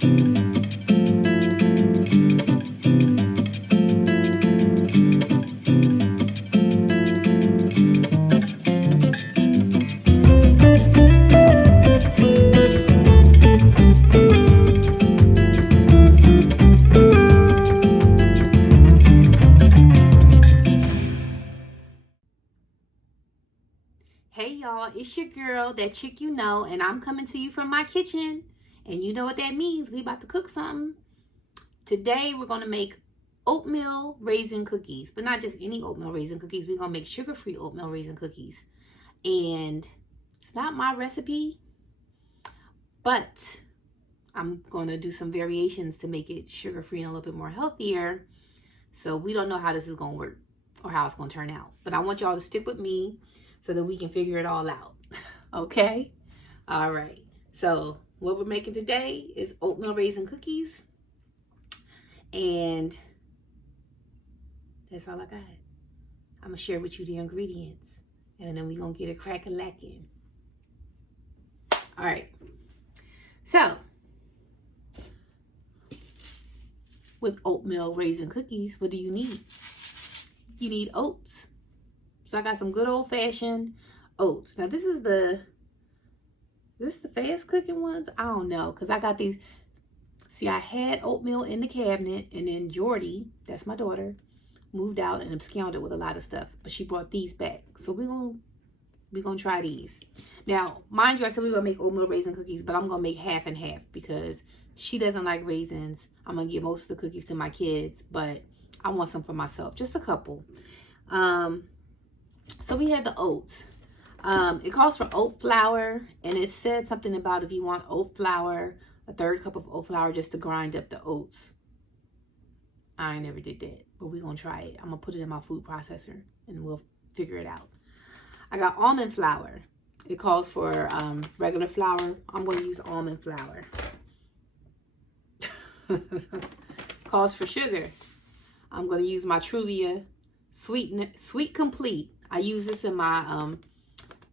Hey y'all, it's your girl, that chick you know, and I'm coming to you from my kitchen. And you know what that means. We about to cook something. Today we're going to make oatmeal raisin cookies. But not just any oatmeal raisin cookies. We're going to make sugar-free oatmeal raisin cookies. And it's not my recipe, but I'm going to do some variations to make it sugar-free and a little bit more healthier. So we don't know how this is going to work or how it's going to turn out. But I want y'all to stick with me so that we can figure it all out. Okay? All right. So what we're making today is oatmeal raisin cookies. And that's all I got. I'm going to share with you the ingredients. And then we're going to get it crack-a-lacking. All right. So, with oatmeal raisin cookies, what do you need? You need oats. So I got some good old-fashioned oats. Now this is the fast cooking ones? I don't know, because I got these. See, I had oatmeal in the cabinet, and then Jordy, that's my daughter, moved out and absconded with a lot of stuff. But she brought these back. So we're gonna try these. Now, mind you, I said we were gonna make oatmeal raisin cookies, but I'm gonna make half and half because she doesn't like raisins. I'm gonna give most of the cookies to my kids, but I want some for myself, just a couple. So we had the oats. It calls for oat flour, and it said something about if you want oat flour, a 1/3 cup of oat flour just to grind up the oats. I never did that, but we're gonna try it. I'm gonna put it in my food processor and we'll figure it out. I got almond flour. It calls for regular flour. I'm gonna use almond flour. Calls for sugar. I'm gonna use my Truvia Sweet Complete. I use this in my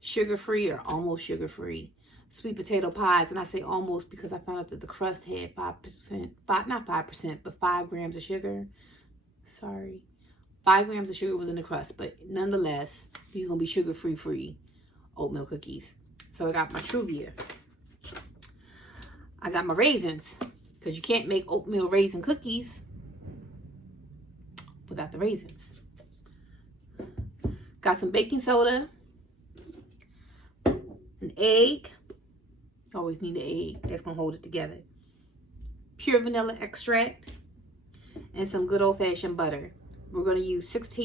sugar-free or almost sugar-free sweet potato pies. And I say almost because I found out that the crust had 5%, not 5%, but 5 grams of sugar. Sorry. 5 grams of sugar was in the crust. But nonetheless, these are going to be sugar-free oatmeal cookies. So I got my Truvia. I got my raisins, because you can't make oatmeal raisin cookies without the raisins. Got some baking soda, an egg. Always need an egg. That's going to hold it together. Pure vanilla extract, and some good old-fashioned butter. We're going to use 6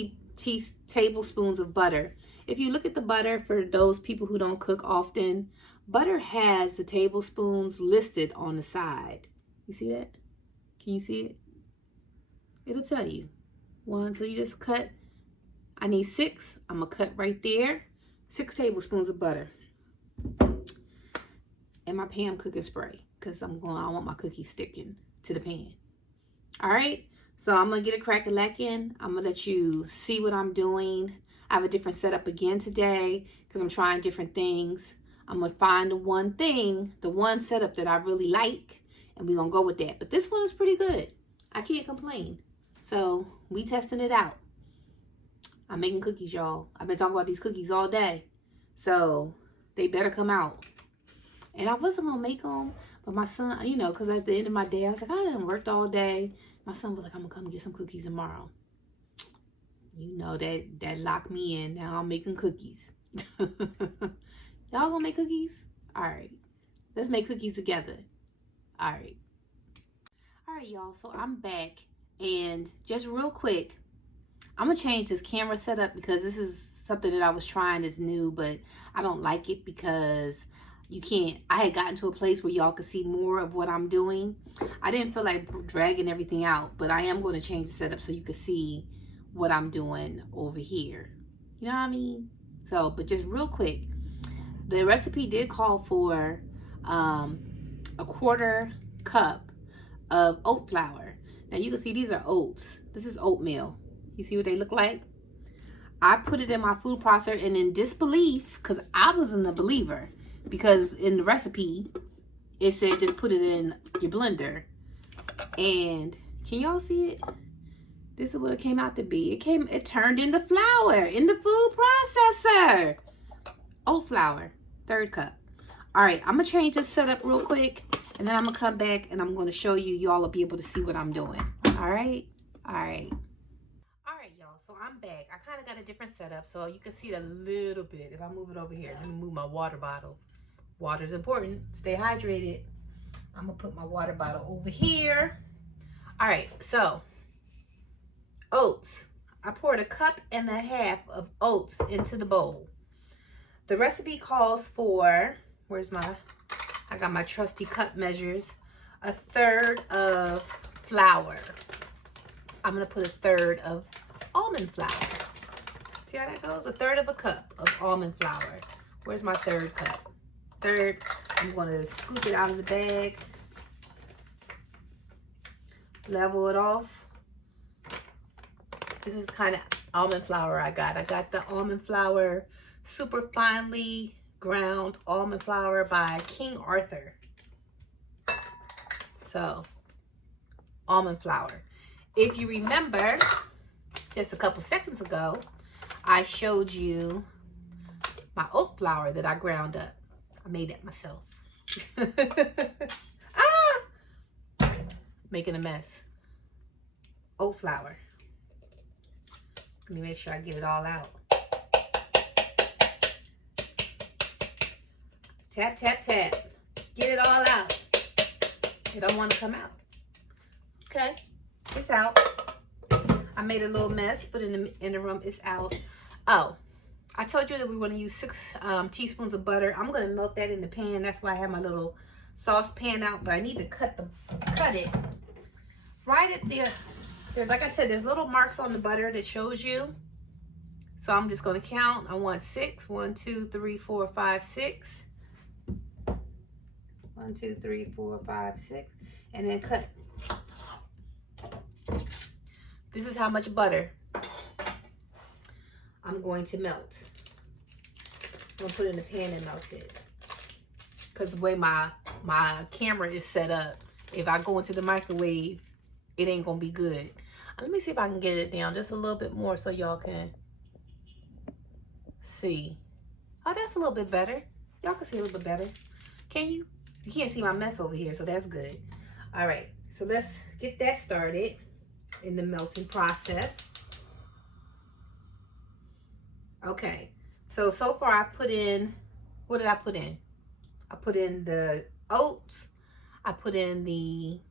tablespoons of butter. If you look at the butter, for those people who don't cook often, butter has the tablespoons listed on the side. You see that? Can you see it? It'll tell you. 1, so you just cut. I need 6. I'm going to cut right there. 6 tablespoons of butter. And my pan cooking spray, because I want my cookies sticking to the pan. All right. So I'm going to get a crack-a-lackin'. I'm going to let you see what I'm doing. I have a different setup again today because I'm trying different things. I'm going to find the one thing, the one setup that I really like, and we're going to go with that. But this one is pretty good. I can't complain. So we testing it out. I'm making cookies, y'all. I've been talking about these cookies all day. So they better come out. And I wasn't going to make them, but my son, you know, because at the end of my day, I was like, I didn't work all day. My son was like, I'm going to come get some cookies tomorrow. You know, that locked me in. Now I'm making cookies. Y'all going to make cookies? All right. Let's make cookies together. All right. All right, y'all. So I'm back. And just real quick, I'm going to change this camera setup because this is something that I was trying that's new, but I don't like it because you can't. I had gotten to a place where y'all could see more of what I'm doing. I didn't feel like dragging everything out, but I am going to change the setup so you can see what I'm doing over here. You know what I mean? So, but just real quick, the recipe did call for a 1/4 cup of oat flour. Now you can see these are oats. This is oatmeal. You see what they look like? I put it in my food processor, and in disbelief, because I wasn't a believer, because in the recipe, it said just put it in your blender. And can y'all see it? This is what it came out to be. It turned into flour in the food processor. Oat flour, 3rd cup. All right, I'm gonna change this setup real quick, and then I'm gonna come back and I'm gonna show you. Y'all will be able to see what I'm doing. All right, y'all. So I'm back. I kind of got a different setup, so you can see it a little bit. If I move it over here, let me move my water bottle. Water's important. Stay hydrated. I'm gonna put my water bottle over here. All right, so oats. I poured 1.5 cups of oats into the bowl. The recipe calls for, I got my trusty cup measures, 1/3 of flour. I'm gonna put 1/3 of almond flour. See how that goes? 1/3 cup of almond flour. Where's my 3rd cup? I'm gonna scoop it out of the bag. Level it off. This is kind of almond flour I got. I got the almond flour, super finely ground almond flour by King Arthur. So, almond flour. If you remember, just a couple seconds ago, I showed you my oat flour that I ground up. I made that myself. Making a mess. Oat flour. Let me make sure I get it all out. Tap, tap, tap. Get it all out. It don't want to come out. Okay, it's out. I made a little mess, but in the room, it's out. Oh, I told you that we want to use 6 teaspoons of butter. I'm going to melt that in the pan. That's why I have my little saucepan out, but I need to cut it right at there's, like I said, there's little marks on the butter that shows you. So I'm just going to count. I want 6. 1, 2, 3, 4, 5, 6. 1, 2, 3, 4, 5, 6. And then cut. This is how much butter I'm going to melt. I'm going to put it in the pan and melt it. Because the way my camera is set up, if I go into the microwave, it ain't going to be good. Let me see if I can get it down just a little bit more so y'all can see. Oh, that's a little bit better. Y'all can see a little bit better. Can you? You can't see my mess over here, so that's good. All right, so let's get that started in the melting process. Okay, so far I put in, what did I put in? I put in the oats. I put in the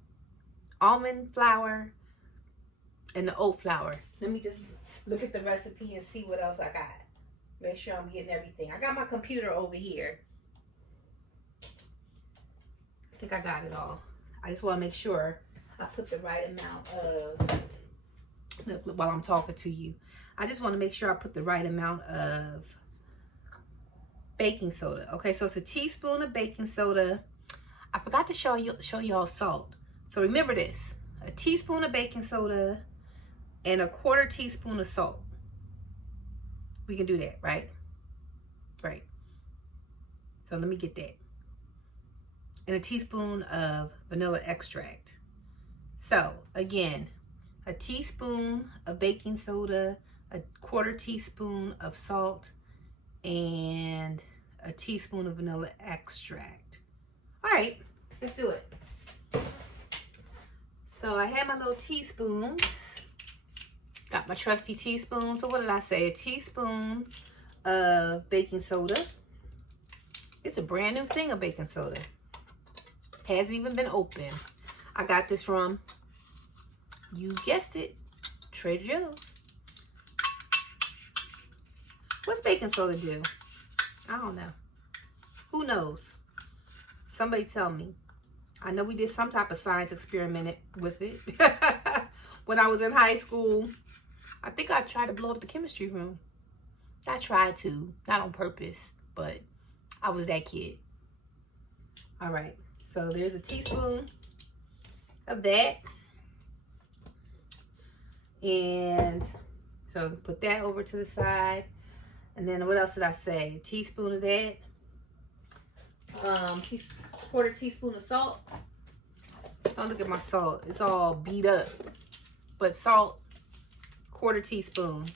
almond flour and the oat flour. Let me just look at the recipe and see what else I got. Make sure I'm getting everything. I got my computer over here. I think I got it all. I just want to make sure I put the right amount of, look, while I'm talking to you, I just want to make sure I put the right amount of baking soda. Okay, so it's a teaspoon of baking soda. I forgot to show y'all salt. So remember this, a teaspoon of baking soda and 1/4 teaspoon of salt. We can do that, right? Right. So let me get that. And a teaspoon of vanilla extract. So again, a teaspoon of baking soda, 1/4 teaspoon of salt, and a teaspoon of vanilla extract. All right, let's do it. So I have my little teaspoons. Got my trusty teaspoon. So what did I say? A teaspoon of baking soda. It's a brand new thing of baking soda. Hasn't even been opened. I got this from, you guessed it, Trader Joe's. What's baking soda do? I don't know. Who knows? Somebody tell me. I know we did some type of science experiment with it. When I was in high school, I think I tried to blow up the chemistry room. I tried to, not on purpose, but I was that kid. All right, so there's a teaspoon of that. And so put that over to the side. And then what else did I say? A teaspoon of that. quarter teaspoon of salt. Oh, look at my salt. It's all beat up. But salt, quarter teaspoon.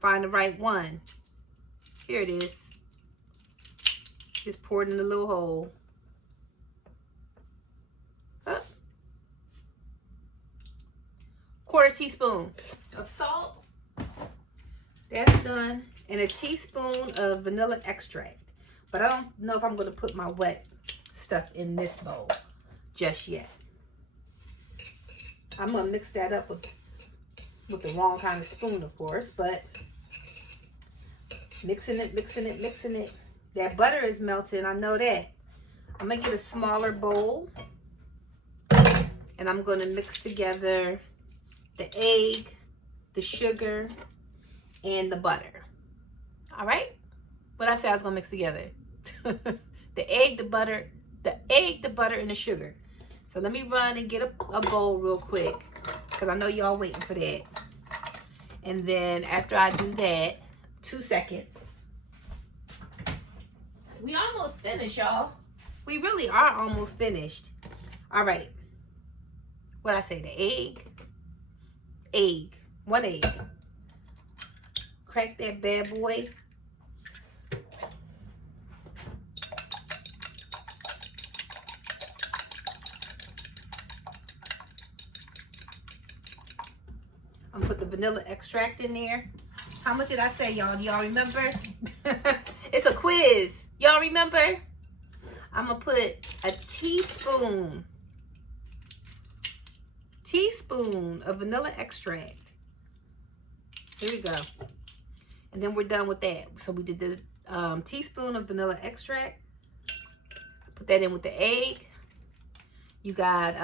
Find the right one. Here it is. Just pour it in the little hole. Up. Quarter teaspoon of salt. That's done. And a teaspoon of vanilla extract. But I don't know if I'm going to put my wet stuff in this bowl just yet. I'm going to mix that up with the wrong kind of spoon, of course. But mixing it. That butter is melting. I know that. I'm going to get a smaller bowl. And I'm going to mix together the egg, the sugar, and the butter. All right? What I said I was going to mix together. The egg, the butter, and the sugar. So let me run and get a bowl real quick. Because I know y'all waiting for that. And then after I do that, 2 seconds. We almost finished, y'all. We really are almost finished. All right. What I say, the egg. 1 egg. Crack that bad boy. I'm gonna put the vanilla extract in there. How much did I say, y'all? Do y'all remember? It's a quiz. Y'all remember? I'm gonna put a teaspoon of vanilla extract. Here we go. And then we're done with that. So we did the teaspoon of vanilla extract. Put that in with the egg. You got,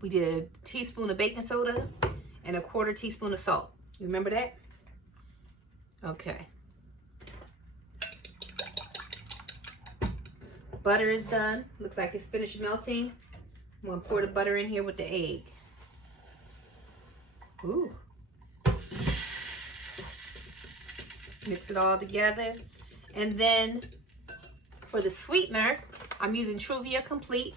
we did a teaspoon of baking soda and a quarter teaspoon of salt. You remember that? Okay. Butter is done. Looks like it's finished melting. I'm going to pour the butter in here with the egg. Ooh. Mix it all together. And then for the sweetener, I'm using Truvia Complete.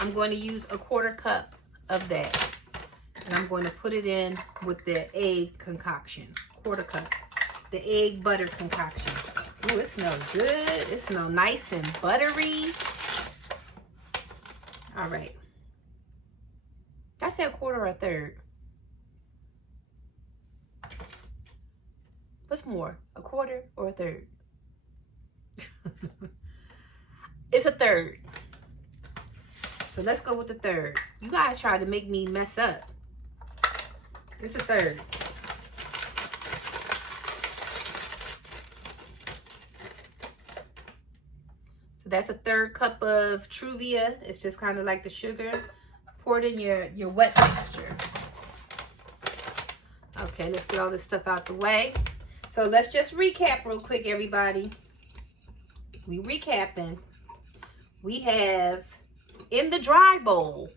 I'm going to use a quarter cup of that. And I'm going to put it in with the egg concoction. Quarter cup. The egg butter concoction. Ooh, it smells good. It smells nice and buttery. All right. Did I say a quarter or a third? What's more, a quarter or a third? It's a third. So let's go with the third. You guys tried to make me mess up. It's a third. So that's a third cup of Truvia. It's just kind of like the sugar. Pour it in your wet mixture. Okay, let's get all this stuff out the way. So let's just recap real quick, everybody. We recapping. We have in the dry bowl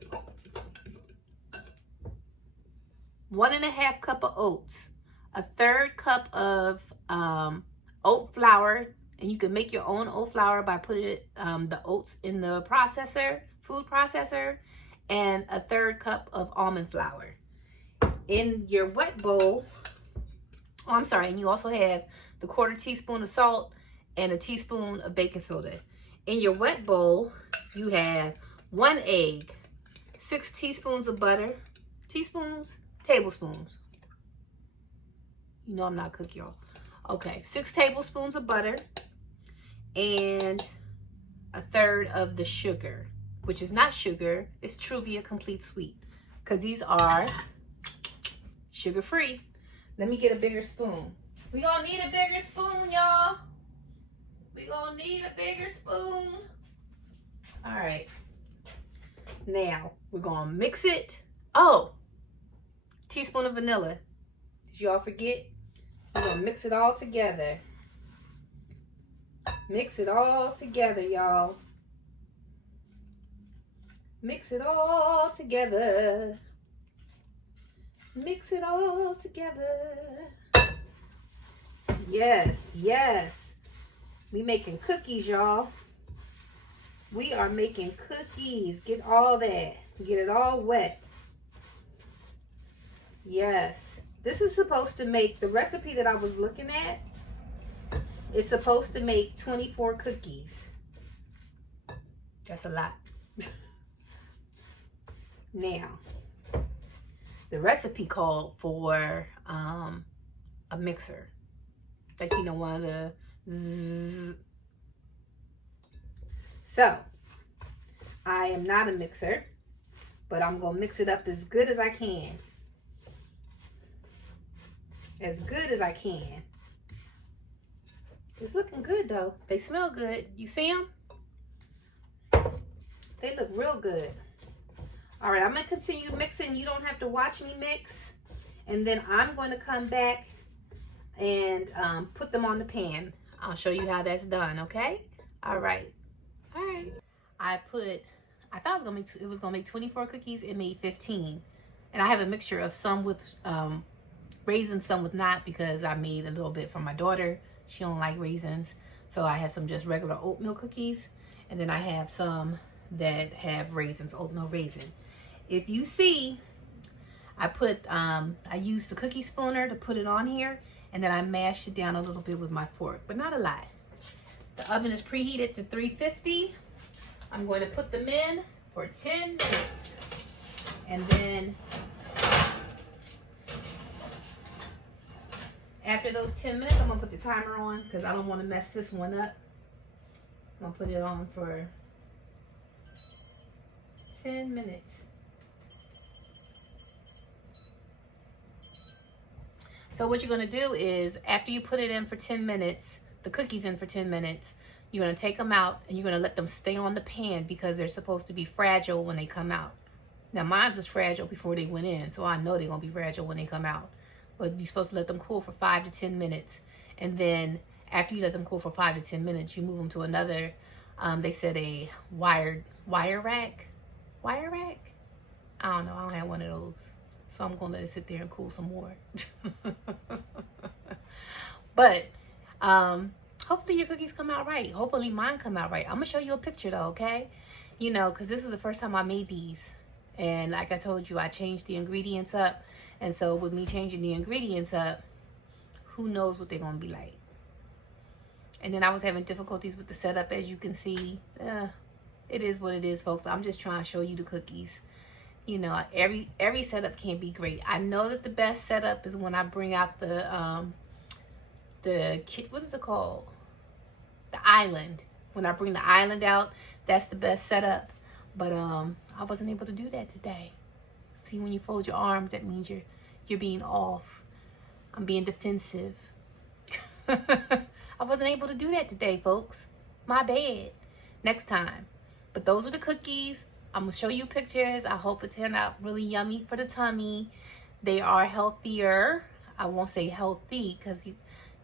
1.5 cup of oats, a third cup of oat flour, and you can make your own oat flour by putting the oats in the processor, food processor, and a third cup of almond flour. In your wet bowl, and you also have the quarter teaspoon of salt and a teaspoon of baking soda. In your wet bowl, you have 1 egg, 6 teaspoons of butter, tablespoons. You know I'm not a cook, y'all. Okay, 6 tablespoons of butter and a third of the sugar, which is not sugar, it's Truvia Complete Sweet, because these are sugar-free. Let me get a bigger spoon. We gonna need a bigger spoon, y'all. We gonna need a bigger spoon. All right. Now, we're gonna mix it. Oh, teaspoon of vanilla. Did y'all forget? We're gonna mix it all together. Mix it all together, y'all. Mix it all together. Mix it all together. Yes, yes. We making cookies, y'all. We are making cookies. Get all that. Get it all wet. Yes. This is supposed to make, the recipe that I was looking at, is supposed to make 24 cookies. That's a lot. Now, the recipe called for a mixer. Like, you know, one of the zzz. So, I am not a mixer, but I'm going to mix it up as good as I can. As good as I can. It's looking good, though. They smell good. You see them? They look real good. All right, I'm going to continue mixing. You don't have to watch me mix. And then I'm going to come back and put them on the pan. I'll show you how that's done, okay? All right. All right. I thought it was gonna make 24 cookies. It made 15. And I have a mixture of some with raisins, some with not, because I made a little bit for my daughter. She don't like raisins. So I have some just regular oatmeal cookies. And then I have some that have raisins, oatmeal raisin. If you see, I used the cookie spooner to put it on here, and then I mashed it down a little bit with my fork, but not a lot. The oven is preheated to 350. I'm going to put them in for 10 minutes. And then after those 10 minutes, I'm going to put the timer on because I don't want to mess this one up. I'm going to put it on for 10 minutes. So what you're going to do is, after you put it in for 10 minutes, the cookies in for 10 minutes, you're going to take them out and you're going to let them stay on the pan because they're supposed to be fragile when they come out. Now mine was fragile before they went in, so I know they're going to be fragile when they come out. But you're supposed to let them cool for 5 to 10 minutes. And then after you let them cool for 5 to 10 minutes, you move them to another, they said a wire rack? Wire rack? I don't know. I don't have one of those. So I'm going to let it sit there and cool some more. But hopefully your cookies come out right. Hopefully mine come out right. I'm going to show you a picture though, okay? You know, because this is the first time I made these. And like I told you, I changed the ingredients up. And so with me changing the ingredients up, who knows what they're going to be like. And then I was having difficulties with the setup, as you can see. It is what it is, folks. I'm just trying to show you the cookies. You know, every setup can't be great. I know that the best setup is when I bring out the what is it called? The island. When I bring the island out, that's the best setup. But I wasn't able to do that today. See, when you fold your arms, that means you're being off. I'm being defensive. I wasn't able to do that today, folks. My bad. Next time. But those are the cookies. I'm going to show you pictures. I hope it turned out really yummy for the tummy. They are healthier. I won't say healthy because you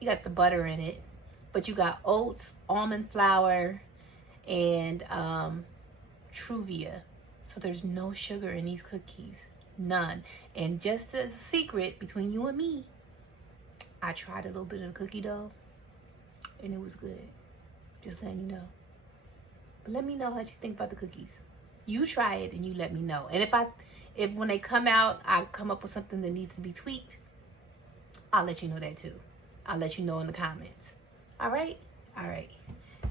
got the butter in it. But you got oats, almond flour, and Truvia. So there's no sugar in these cookies. None. And just as a secret between you and me, I tried a little bit of the cookie dough. And it was good. Just letting you know. But let me know what you think about the cookies. You try it and you let me know. And if when they come out, I come up with something that needs to be tweaked, I'll let you know that too. I'll let you know in the comments. All right? All right.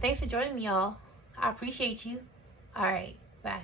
Thanks for joining me, y'all. I appreciate you. All right. Bye.